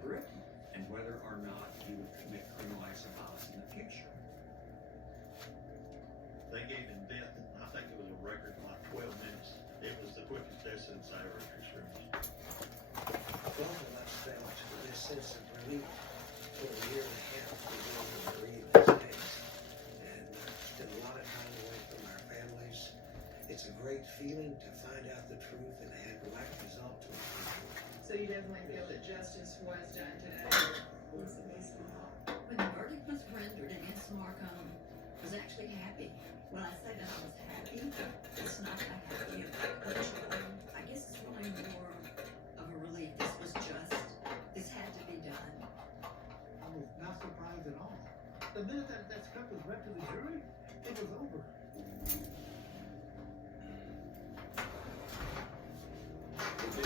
Britain and whether or not he would commit criminal acts of violence in the future. They gave him death, and I think it was a record like 12 minutes. It was the quickest death sentence I ever experienced. Both of us felt this sense of relief for a year and a half we were able to read this case. And spent a lot of time away from our families. It's a great feeling to find out the truth and add the right result to it. So you definitely feel that justice was done today? When the verdict was rendered against Markham, I was actually happy. When I say that I was happy, it's not a happy emotion. I guess it's really more of a relief. This was just, this had to be done. I was not surprised at all. The minute that stuff was read to the jury, it was over.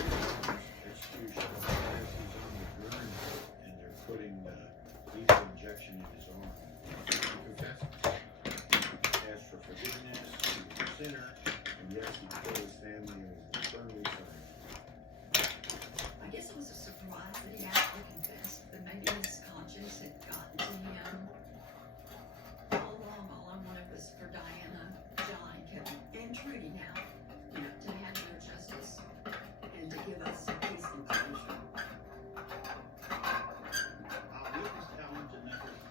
Execution as he's on the gurney, and they're putting lethal injection in his arm. Confess. Asked for forgiveness, he was a sinner, and yes, he killed his family and was firmly sorry. I guess it was a surprise that he actually confessed, but maybe his conscience had gotten to him. All along, all I wanted was for Diana, John, Kevin, and Trudy now, you know, to have their justice and to give us peace and closure. I witnessed Alan Janetter's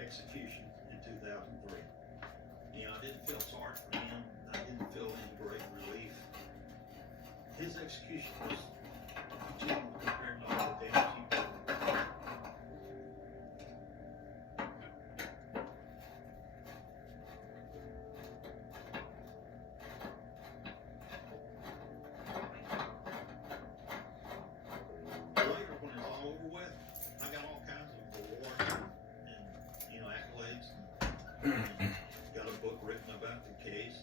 execution in 2003. You know, I didn't feel sorry for him. I didn't feel any great relief. His execution was continual compared to all the damage he did. Later, when it's all over with, I got all kinds of awards and you know, accolades. Got a book written about the case.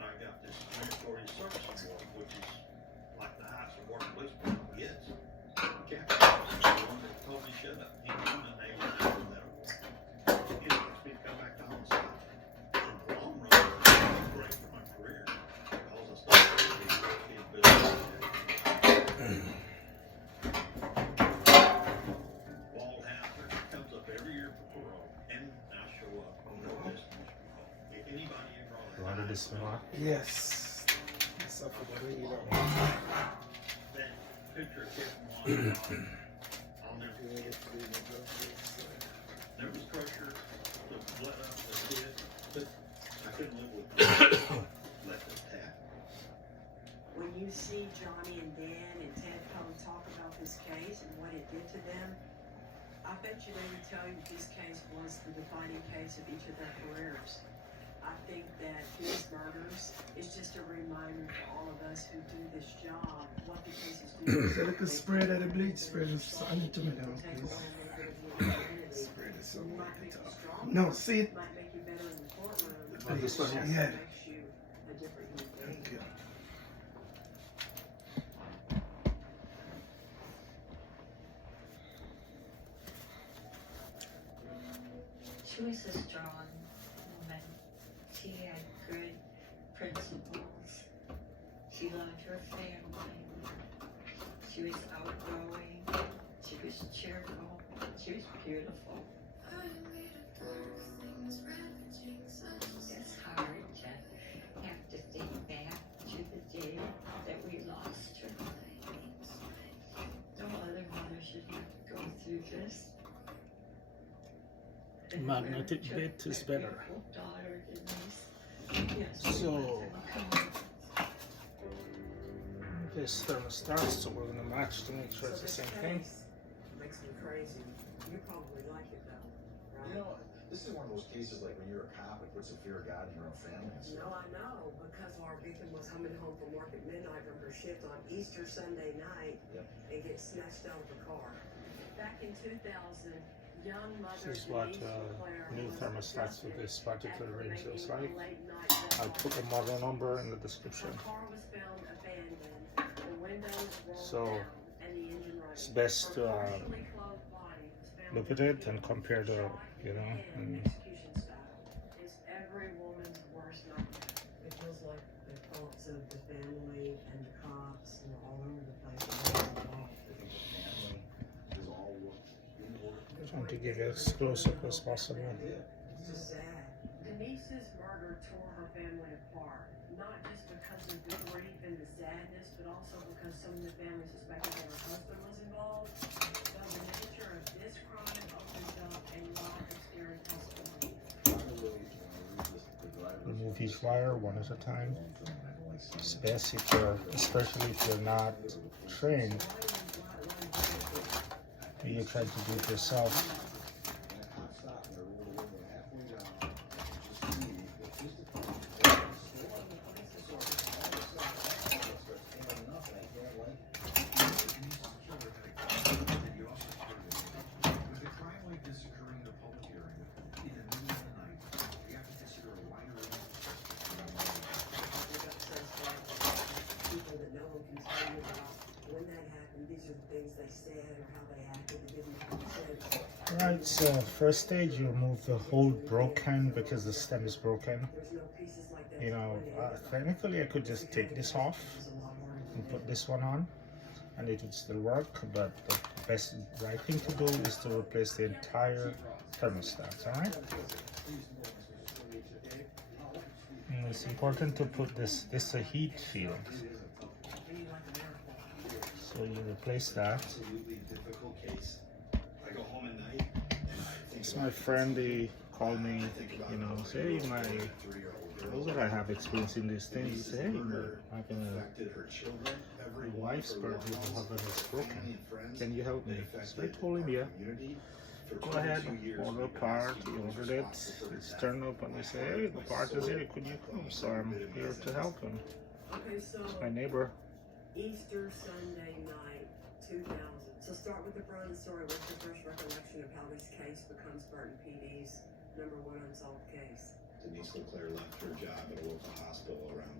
I got this Meritorious Service Award, which is like the highest award a police department gets. Captain was the one that told me shut up. He nominated me for that award. It makes me come back to homicide. In the long run, it was great for my career because I started to be business. Walt Hauser comes up every year for parole, and I show up on no distance parole. If anybody ever Wanted to smell. Yes. It's up for the read. that picture of Kevin Wong on there, there was pressure, the blood up the kid, but I couldn't live with it. Let them tap. When you see Johnny and Dan and Ted come talk about this case and what it did to them, I bet you they would tell you this case was the defining case of each of their careers. I think that these murders is just a reminder to all of us who do this job what the cases do. So look at spray that the bleach spray is under to me now, please. Spray this so no, see it? Might make you better in the courtroom. Oh, this one, yeah. Makes you a different human being. Thank you. She was a strong woman. She had good principles. She loved her family. She was outgoing. She was cheerful. She was beautiful. It's hard to have to think back to the day that we lost her. No other mother should have to go through this. Magnetic bit is better. Daughter, Denise. So this thermostat, so we're gonna match to make sure it's the same thing. Makes me crazy. You probably like it though, right? You know, this is one of those cases like when you're a cop, it puts a fear of God in your own family. And No, stuff. I know, because our victim was coming home from work at midnight from her shift on Easter Sunday night Yep. and get snatched out of the car. Back in 2000, young mother This is what Denise LeClaire new was thermostats with this particular after range looks making like. a late-night I'll put a model number in the description. Her car was found abandoned, the windows rolled So, down, and the engine running. It's best to Her partially clothed body was found look at in it and field, compare the, shot you know, in and execution style. It's every woman's worst nightmare. It feels like the thoughts of the family and the cops are all over the place. I think the family is all get as close up as possible. It's just sad. Denise's murder tore her family apart, not just because of the grief and the sadness, but also because some of the family suspected that her husband was involved. So the nature of this crime opens up a lot of scary possibilities. Remove each wire one at a time. It's best if you're, especially if you're not trained, or you're trying to do it yourself. With a crime like this occurring in a public area, in the middle of the night, we have to consider a wider range. People that no one can tell you about when that happened, these are the things they said or how they acted that didn't make sense. Right, so first stage, you remove the whole broken because the stem is broken. There's no pieces like that. You know, technically I could just take this off and put this one on and it would still work, but the best right thing to do is to replace the entire thermostat, alright? And it's important to put this is a heat field. So you replace that. Absolutely difficult case. I go home at night and I think It's my friend, they called me, you know, say, hey, those that I have experience in these things, say, hey, I'm gonna, affected her children, my wife's birthday, the husband is broken. Can you help me? So I told him, yeah. Go ahead, order a part. He ordered it. It's turned up and they say, hey, the part is here. Could you come? So I'm here to help him. Okay, so My neighbor. Easter Sunday night, 2000. So start with the front of the story. What's your first recollection of how this case becomes Burton PD's #1 unsolved case? Denise LeClaire left her job at a local hospital around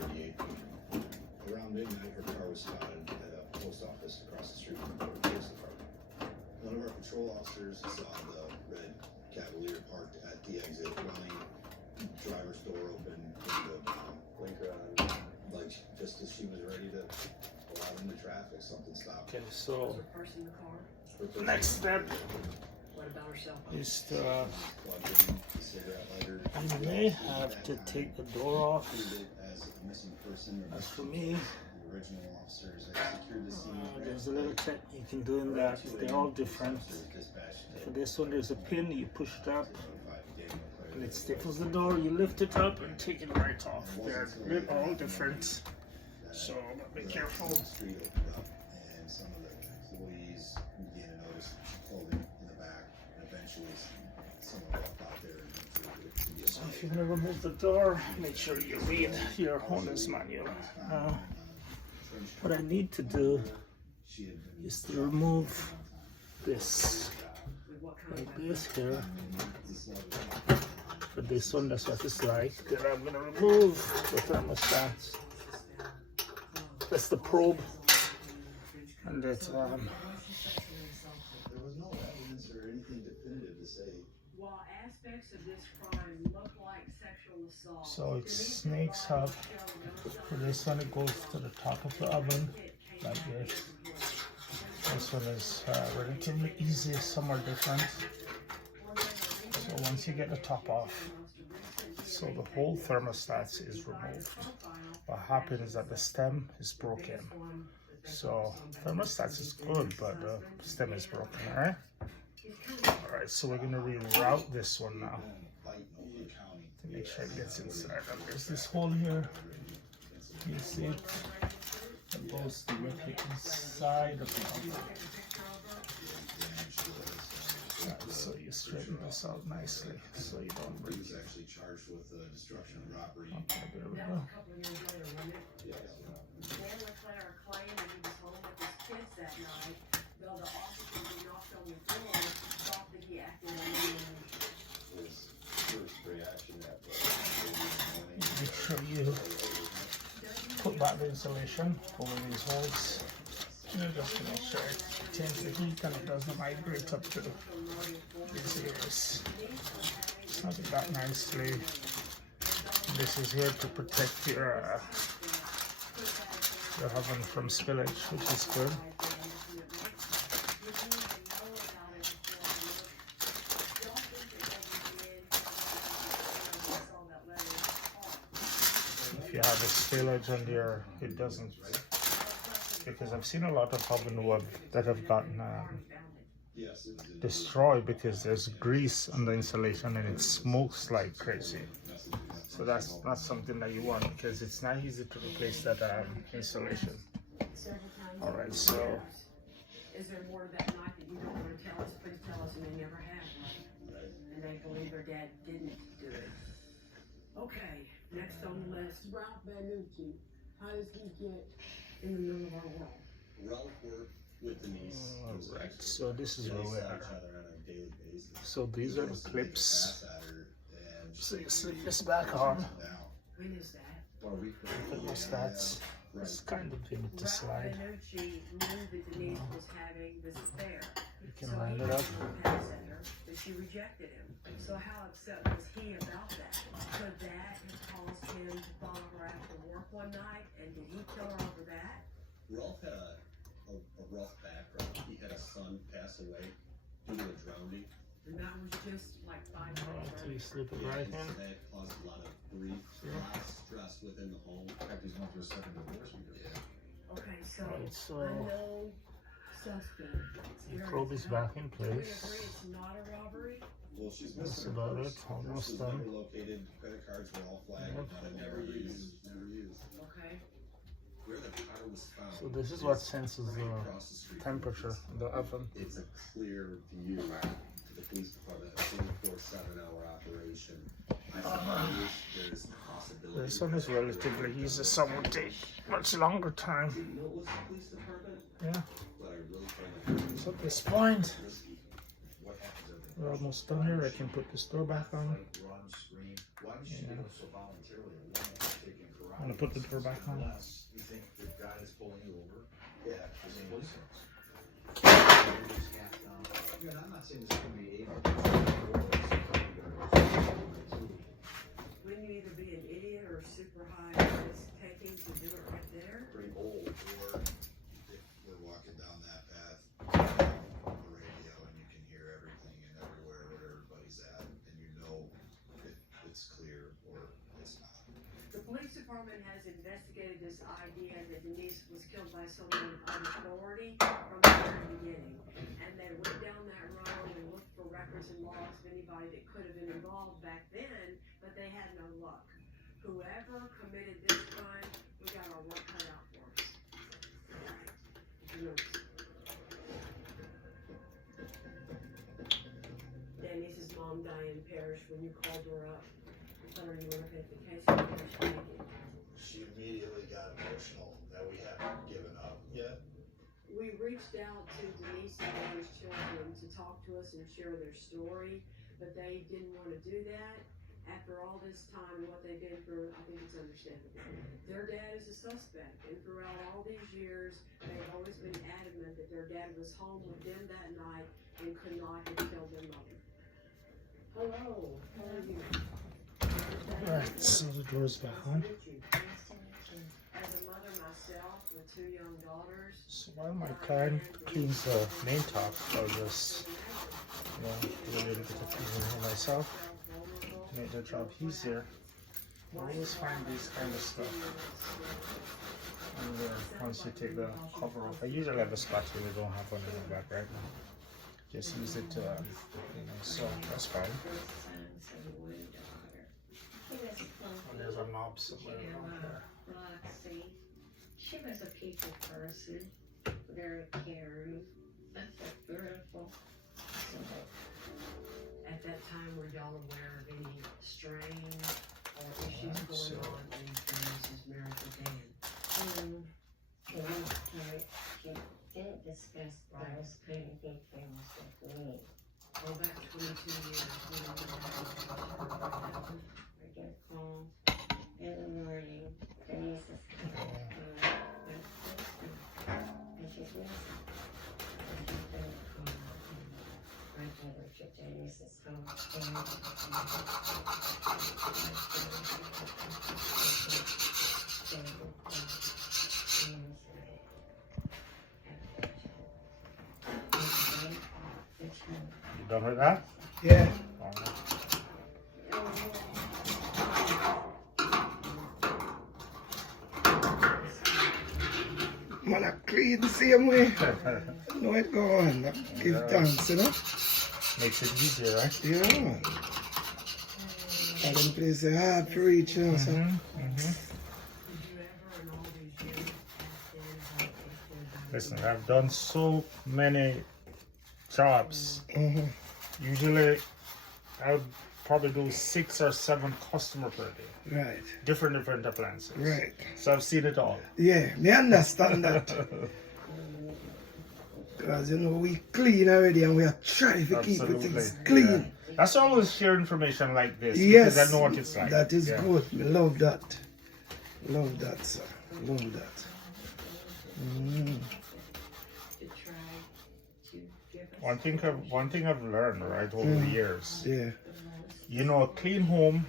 11:38 p.m. Around midnight, her car was spotted at a post office across the street from the police department. One of our patrol officers saw the red Cavalier parked at the exit, running, driver's door open, window down, blinker on, like just as she was ready to go out into traffic, something stopped. Okay, so Was her purse in the car? Her person next step What about her cell phone? is to, plugged in the cigarette lighter. you may have to take the door off. Treated as a missing person. As for me, The original officers had secured the scene. there's a little technique in doing that. They're all different. For this one, there's a pin, you push it up, and it stifles the door. You lift it up and take it right off. They're all different, so be careful. The street opened up, and some of the employees began to notice clothing in the back, and eventually someone walked out there and went through it. So if you're gonna remove the door, make sure you read your owner's manual. Now, what I need to do is to remove this, like this here. For this one, that's what it's like. Then I'm gonna remove the thermostat. That's the probe, and that's There was no evidence or anything definitive to say. While aspects of this crime look like sexual assault, so it snakes up. For this one, it goes to the top of the oven, like this. This one is relatively easy, some are different. So once you get the top off, so the whole thermostat is removed. What happens is that the stem is broken. So thermostat is good, but the stem is broken, alright? Alright, so we're gonna reroute this one now to make sure it gets inside. And there's this hole here. You see it? It goes directly inside of the oven. Right, so you straighten this out nicely so you don't He break was it. actually charged with destruction and robbery. Okay, there we that go. was a couple of years later, wasn't it? Dan LeClaire claimed that he was home with his kids that night, though the officer who knocked on the door thought that he acted unusually. His first reaction after Make sure you put back the insulation over these holes. Just to make sure it retains the heat and it doesn't migrate up to these areas. Snug it back nicely. This is here to protect your oven from spillage, which is good. spillage on there, it doesn't. Because I've seen a lot of oven wood that have gotten Yes, destroyed because there's grease on the insulation and it smokes like crazy. So that's not something that you want because it's not easy to replace that insulation. All right, so Is there more to that night that you don't want to tell us? Please tell us, and they never have, right? And they believe their dad didn't do it. Okay, next on the list, Ralph Vanucci. How does he get in the middle of our world. Ralph worked with Denise. all right, so this is where we Each are. other on a daily basis. So these are the clips. Pass at her, and So you see this back on. now. When is that? Or we Thermostats. It's kind of you need to Ralph slide. Vanucci knew that Denise was having this affair. You can So line he it up. pass at her, but she rejected him. So how upset was he about that? Could that have caused him to follow her after work one night, and did he kill her over that? Ralph had a rough background. He had a son pass away due to a drowning. And that was just like 5 Alright, minutes. so you slip it Yeah, right and in. that caused a lot of grief, a lot of stress within the home. In fact, he's going through a second divorce because of that. Okay, so Alright, so unknown suspect. the probe is back in Do we agree place. it's not a robbery? Well, she's That's missing her about purse. it, almost Purse was done. never located. Credit cards were all flagged, Yep. but never used. Never used. Okay. Where the car was found. So this is what senses right the across the street from temperature in the oven. It's a clear view to the police department, a 24/7-hour operation. I suppose there's a possibility. This one is relatively easy, some would take much longer time. Didn't know it was the police department, Yeah, but I really found it so at this point, risky. What happens if we're almost done here. I can put this door back on. fight, run, scream? Why does she do it so voluntarily? A woman who's taking karate I'm gonna put the door back on. Unless you think the guy is pulling you over. Yeah. I mean, police officer. You just have to, again, I'm not saying this is going to be able to. Wouldn't you either be an idiot or super high risk taking to do it right there? Pretty old, or if we're walking down that path, on the radio, and you can hear everything and everywhere where everybody's at, and you know if it's clear or it's not. The police department has investigated this idea that Denise was killed by someone of authority from the very beginning. And they went down that road and looked for records and logs of anybody that could have been involved back then, but they had no luck. Whoever committed this crime, we got our work cut out for us. Alright. Denise's mom, Diane, perished when you called her up. Told her you were looking at the case. And what she did. She immediately got emotional that we haven't given up yet. We reached out to Denise and Danny's children to talk to us and share their story, but they didn't want to do that. After all this time and what they've been through, I think it's understandable. Their dad is a suspect, and throughout all these years, they've always been adamant that their dad was home with them that night and could not have killed their mother. Hello, how are you? Alright, so the door's back on. As a mother myself with 2 young daughters, So while my client cleans the main top, I'll just, do a little bit of cleaning here myself to make the job easier. I always find this kind of stuff. And once you take the cover off, I usually have a spatula, I don't have one in the back right now. Just use it to, so that's fine. And there's a knob somewhere around there. Roxy, she was a people person, very caring. That's so beautiful. at that time, were y'all aware of any strain or issues going on in Denise's marriage with Dan? She didn't discuss those kind of details with me. Go back 22 years. I get calls in the morning, Denise is and she's missing. And she's been I told her to Denise is You done with that? Yeah. Man, I clean the same way. No, it go on. I give thanks, you know? Makes it easier, right? Yeah, man. I them places hard to reach, you know, so. Listen, I've done so many jobs. Usually, I would probably do 6 or 7 customers per day. Right. Different appliances. Right. So I've seen it all. Yeah, me understand that. Because, you know, we clean already and we are trying to keep it things clean. Yeah. That's why I always share information like this. Yes. Because I know what it's like. That is good. I love that. Love that, sir. Love that. One thing I've learned, right, over the years. Yeah. You know, a clean home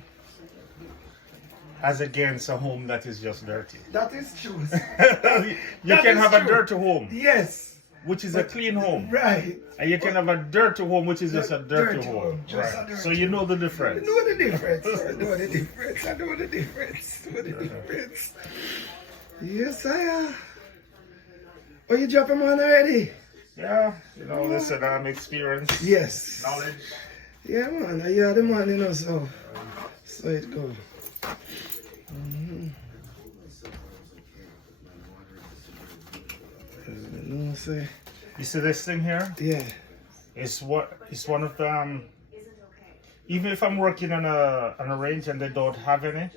as against a home that is just dirty. That is true. You can have a dirty home. Yes. Which is a clean home. Right. And you can have a dirty home, which is just a dirty home. Just Right. a dirty So you know the difference. I know the difference. I know the difference. I know the difference. I know the difference. Yes, I am. Oh, you drop him on already? Yeah. You know, listen, experience. Yes. Knowledge. Yeah, man. You are the man, you know, so it go. You see this thing here? Yeah. It's one of the even if I'm working on a range and they don't have any,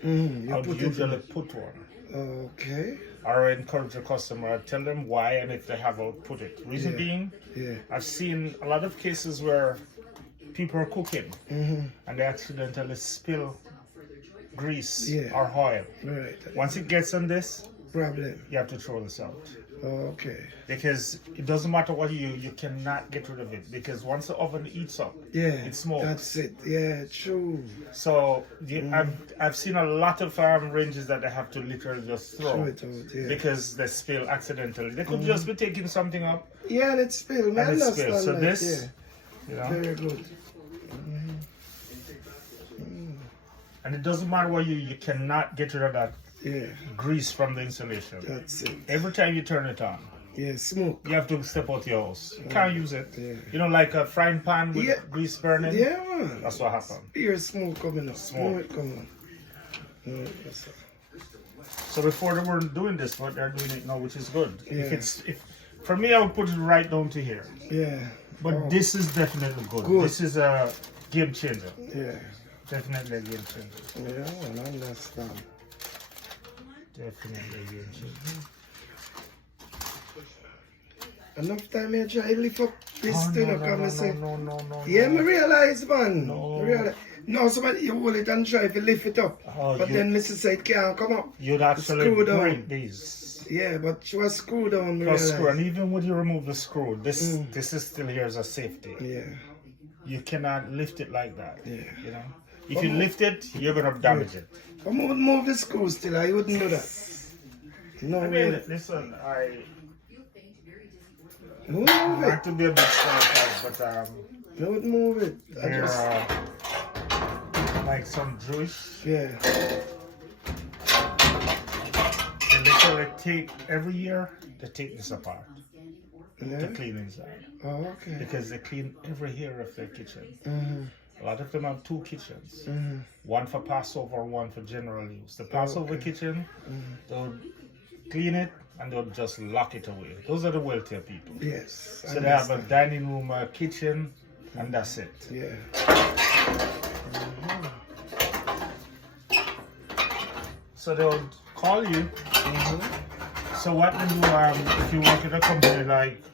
I would usually put one. Okay. Or encourage the customer, tell them why, and if they have, I'll put it. Reason being, I've seen a lot of cases where people are cooking and they accidentally spill grease or oil. Right. Once it gets on this, problem, you have to throw this out. Okay. Because it doesn't matter what you cannot get rid of it. Because once the oven heats up, it smokes. That's it. Yeah, true. So I've seen a lot of ranges that they have to literally just throw it out, because they spill accidentally. They could just be taking something up. Yeah, and it spill. Man, And it spills. So that. this, you know, very good. And it doesn't matter what you cannot get rid of that grease from the insulation. That's it. Every time you turn it on, smoke. You have to step out your house. You can't use it. You know, like a frying pan with grease burning. Yeah, man. That's what happened. Here's smoke coming up. Smoke. Come on. So before they weren't doing this, but they're doing it now, which is good. If for me, I would put it right down to here. Yeah. But this is definitely good. This is a game changer. Yeah. Definitely a game changer. Yeah, I understand. Definitely a game changer. Enough time I try to lift up this thing. No. Yeah, I realize, man. No, somebody you hold it and try to lift it up. But then Mrs. said it can't come up. You'd actually break these. Yeah, but she was screwed down. And even when you remove the screw, this is still here as a safety. Yeah. You cannot lift it like that. Yeah. You know? If you lift it, you're gonna damage it. I would move the screw still, I wouldn't do that. No way. Listen, Move not to be a bit stereotyped, but I would move it. they're like some Jewish. Yeah. They literally take every year they take this apart to clean inside. Oh, okay. Because they clean every hair of their kitchen. A lot of them have 2 kitchens. One for Passover, one for general use. The Passover kitchen, they'll clean it and they'll just lock it away. Those are the wealthier people. Yes. So they have a dining room, a kitchen, and that's it. Yeah. So they'll call you. So what they do, if you work in a company like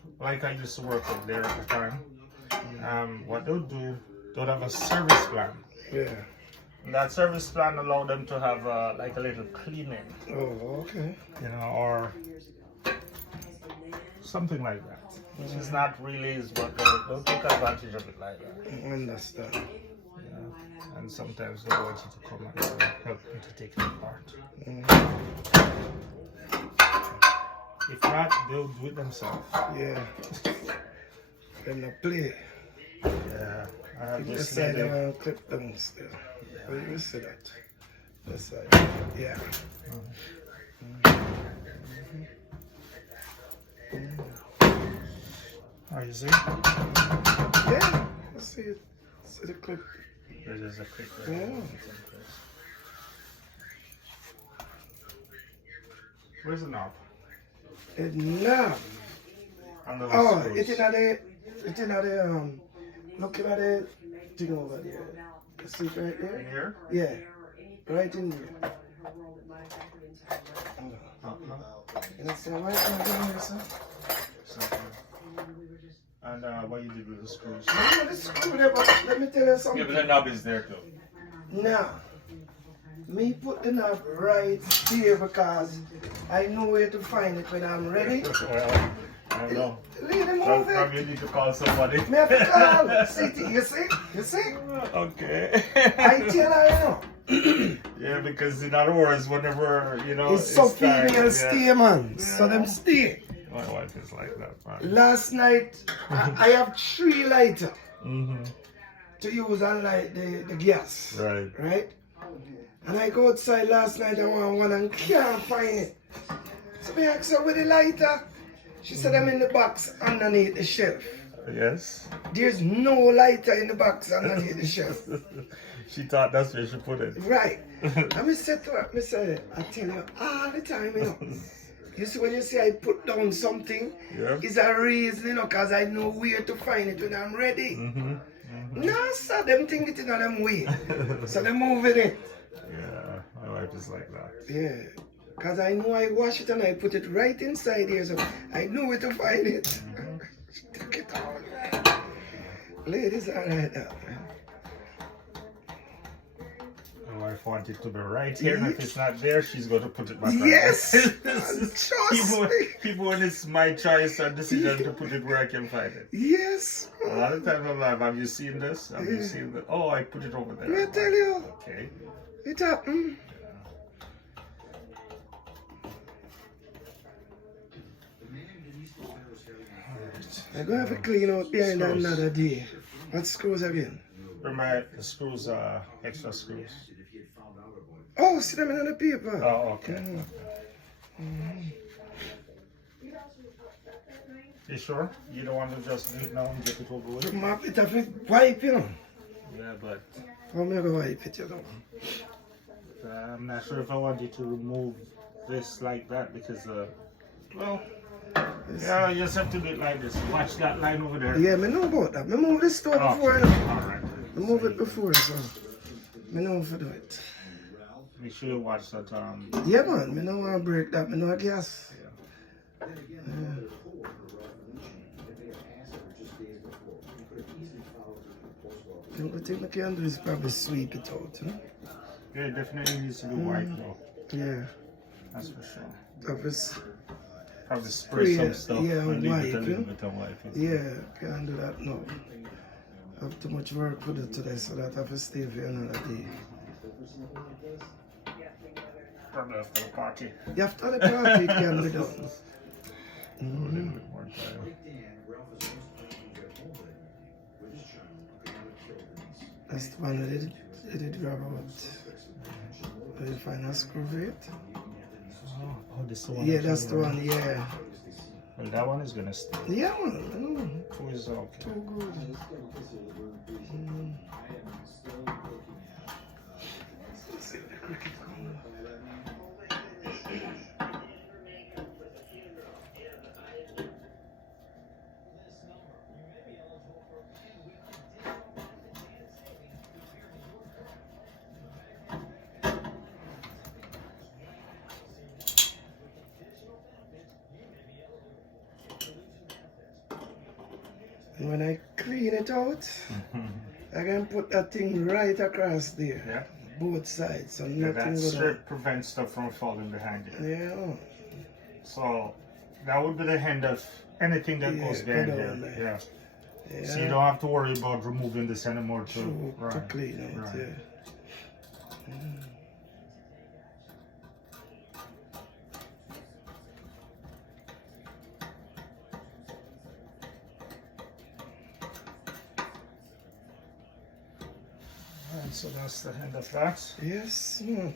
I used to work with there at the time, what they'll do, they'll have a service plan. Yeah. And that service plan allows them to have like a little cleaning. Oh, okay. You know, or something like that. Which is not really, but they'll take advantage of it like that. I understand. Yeah. And sometimes they want you to come and help them to take it apart. If not, they'll do it themselves. Yeah. Then they play. Yeah. You say they want to clip them still. Yeah. You see that. That's right. Yeah. you see? Yeah, I see it. See the clip. There is a quick Yeah. Where's the knob? It knob. On the Oh, screws. it's in the, looking at it, thing over there. You see it right there? In here? Yeah, right in there. You know, see right in there, sir? And what you did with the screws? No, the screw there, but let me tell you Yeah, something. but the knob is there too. Now, me put the knob right there because I know where to find it when I'm ready. Well, I know. Lady, move it. Probably need to call somebody. Me have to call. See, you see? You see? Okay. I tell her, you know. Yeah, because in other words, whenever, you know, It's so time, female stay, man. So them stay. My wife is like that, man. Last night, I have 3 lighters Mm-hmm. to use and light the gas. Right. Right? And I go outside last night, I want one and can't find it. So I asked her with the lighter. She said I'm in the box underneath the shelf. Yes. There's no lighter in the box underneath the shelf. She thought that's where she put it. Right. And I said to her, I tell you all the time, you know. You see, when you say I put down something, Yeah. it's a reason, you know, because I know where to find it when I'm ready. Mm-hmm. Mm-hmm. No, sir, them think it in them way. So they moving it. Yeah, my wife is like that. Yeah. Because I know I wash it and I put it right inside here, so I know where to find it. Mm-hmm. Take it all. Ladies are like that, man. My wife wants it to be right here, and if it's not there, she's going to put it back right Yes! there. Trust people, me. people, when it's my choice and decision to put it where I can find it. Yes. A lot of times I'm like, have you seen this? Have you seen that? Oh, I put it over there. Let me tell you. Okay. It happened. I'm going to have to clean out behind that another day. What screws again? Remember, the screws are extra screws. Oh, see them in the paper. Oh, okay. Mm. You sure? You don't want to just do it now and get it over with? Map it up with wipe, you know. Yeah, but How am I going to wipe it, you know? I'm not sure if I want you to remove this like that because, well, yeah, you just have to do it like this. Watch that line over there. Yeah, I know about that. I moved this store Oh, before, you know. alright. I moved it before, so I know how to do it. Make sure you watch that. Yeah, man, I know want to break that. I know I guess. Yeah. The only thing I can do is probably sweep it out, you know? Yeah, it definitely needs to be white though. Yeah. That's for sure. Obviously. Probably spray some stuff yeah, and leave it a wipe, little yeah. bit of wipe. Yeah, can't do that no. I have too much work to do today, so that I have to stay for another day. Probably after the party. Yeah, after the party, it can be done. A little bit more time. That's the one that I did grab out. Did you find a screw for it? Oh, this is the one. Yeah, that's the one, yeah. Well, that one is gonna stay. Yeah, man, I know. Two is okay. Too good. Let's see the cricket going. And when I clean it out, I can put that thing right across there. Yeah. Both sides, so Yeah, nothing that would strip prevents stuff from falling behind you. Yeah. So that would be the end of anything that goes behind go here. down there. Yeah. So you don't have to worry about removing this anymore to clean out, yeah. Alright, so that's the end of that. Yes, man.